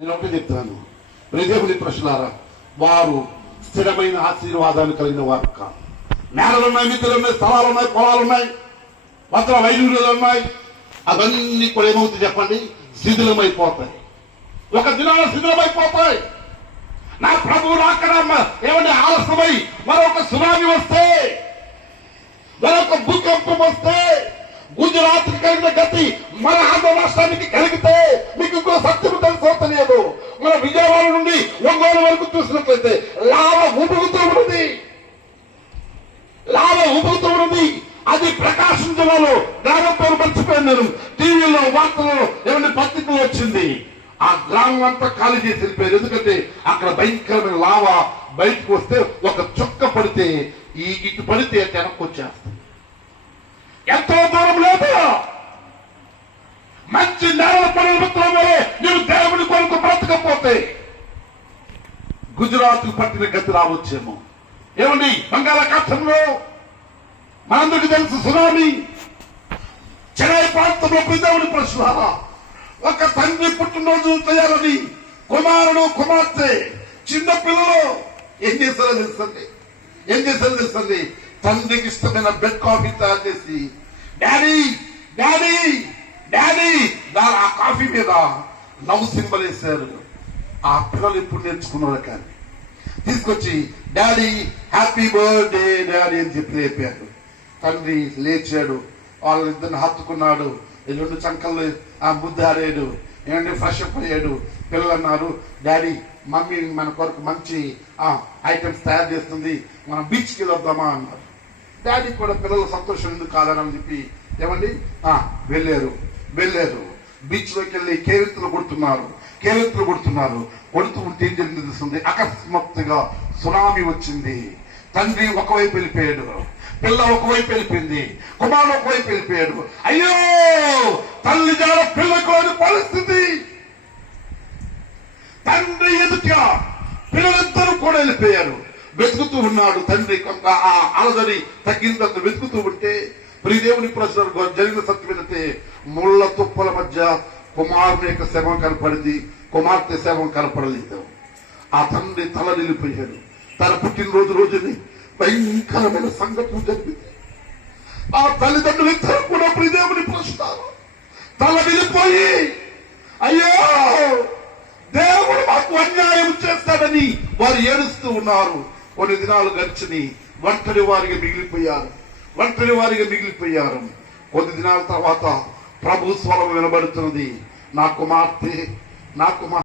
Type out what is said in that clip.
నేను ఒకటి చెప్తాను, దేవుని ప్రశ్నలారా, వారు స్థిరమైన ఆశీర్వాదాలు కలిగిన వారు కాదు. నేలలున్నాయి, మిద్దెలున్నాయి, స్థలాలున్నాయి, పొలాలున్నాయి, వస్త్ర వైద్యులు ఉన్నాయి. అవన్నీ కూడా ఏమవుతుంది చెప్పండి? శిథిలమైపోతాయి. ఒక దినాల శిథిలమైపోతాయి. నా ప్రభువు అక్కడ ఏమంటే ఆలస్యమై మరొక సునామీ వస్తే, మరొక భూకంపం వస్తే, గుజరాత్ కలిగిన గతి మన ఆంధ్ర రాష్ట్రానికి కలిగితే మీకు ఇంకో సత్యం తెలుసో తెలియదు. మన విజయవాడ నుండి ఒంగోలు వరకు చూసినట్లయితే లాభ ఉబుకుతూ ఉన్నది. అది ప్రకాశం జిల్లాలో గ్రామం పేరు మర్చిపోయాను నేను. టీవీలో వార్తల్లో ఏమైనా పత్రికలు వచ్చింది. ఆ గ్రామం అంతా ఖాళీ చేసి వెళ్ళిపోయారు. ఎందుకంటే అక్కడ భయంకరమైన లావా బయటకు వస్తే ఒక చొక్క పడితే ఇటు పడితే వెనక్కి వచ్చేస్తుంది. ఎంతో దూరం లేదు. మంచి నేల పర్వతం వలె నీవు దేవుని కొరకు బ్రతకపోతే గుజరాత్ పట్టిన గతి రావచ్చేమో. ఏమండి, బంగాళాఖాతంలో మనందరికీ తెలుసు సునామీ. చెన్నై ప్రాంతంలో దేవుని ప్రశ్న, ఒక తండ్రి పుట్టినరోజు చేయాలని కుమారుడు కుమార్తె చిన్న పిల్లలు ఏం చేశారో తెలుసండి? తండ్రికి ఇష్టమైన బెడ్ కాఫీ తయారు చేసి డాడీ డాడీ డాడీ దాని ఆ కాఫీ మీద లవ్ సింబల్ వేశారు. ఆ పిల్లలు ఇప్పుడు నేర్చుకున్నారు. కానీ తీసుకొచ్చి డాడీ హ్యాపీ బర్త్డే డాడీ అని చెప్పి లేపారు. తండ్రి లేచాడు, వాళ్ళిద్దరిని హత్తుకున్నాడు, రెండు చంకల్లో ఆ ముద్దాడాడు, ఏమంటే ఫ్రెష్ అప్ అయ్యాడు. పిల్లలు అన్నారు, డాడీ మమ్మీ మన కొరకు మంచి ఐటమ్స్ తయారు చేస్తుంది, మనం బీచ్కి వెళ్ళొద్దామా అన్నారు. డాడీ కూడా పిల్లల సంతోషం ఎందుకు కాదని చెప్పి ఏమండి వెళ్ళారు. బీచ్ లోకి వెళ్ళి కేరింతలు కొడుతున్నారు. కొడుతూ ఉంటే ఏం జరిగింది తెలుస్తుంది? అకస్మాత్తుగా సునామీ వచ్చింది. తండ్రి ఒకవైపు వెళ్ళిపోయాడు, పిల్ల ఒకవైపు వెళ్ళిపోయింది, కుమారుడు ఒకవైపు వెళ్ళిపోయాడు. అయ్యో, తల్లి జాడ పిల్లకు పరిస్థితి. తండ్రి ఎదుట పిల్లలిద్దరూ కూడా వెళ్ళిపోయారు. వెతుకుతూ ఉన్నాడు తండ్రి. కొంత ఆ అలజడి తగ్గినంత వెతుకుతూ ఉంటే ప్రియదేవుని ప్రశ్న జరిగిన సత్యమైతే ముళ్ళ తుప్పల మధ్య కుమారుని యొక్క శవం కనపడింది, కుమార్తె శవం కనపడలేదు. ఆ తండ్రి తల నిలిపోయాడు. తన పుట్టినరోజు రోజుని భయంకరమైన సంఘటన జరిగింది. ఆ తల్లిదండ్రులు ఇద్దరు కూడా ప్రియదేవుని ప్రశ్న తల నిలిపోయి, అయ్యో దేవుడు మాకు అన్యాయం చేస్తాడని వారు ఏడుస్తూ ఉన్నారు. కొన్ని దినాలు గడిచి ఒంటరి వారిగా మిగిలిపోయారు. కొద్ది దినాల తర్వాత ప్రభు స్వరం వినబడుతున్నది, నా కుమార్తె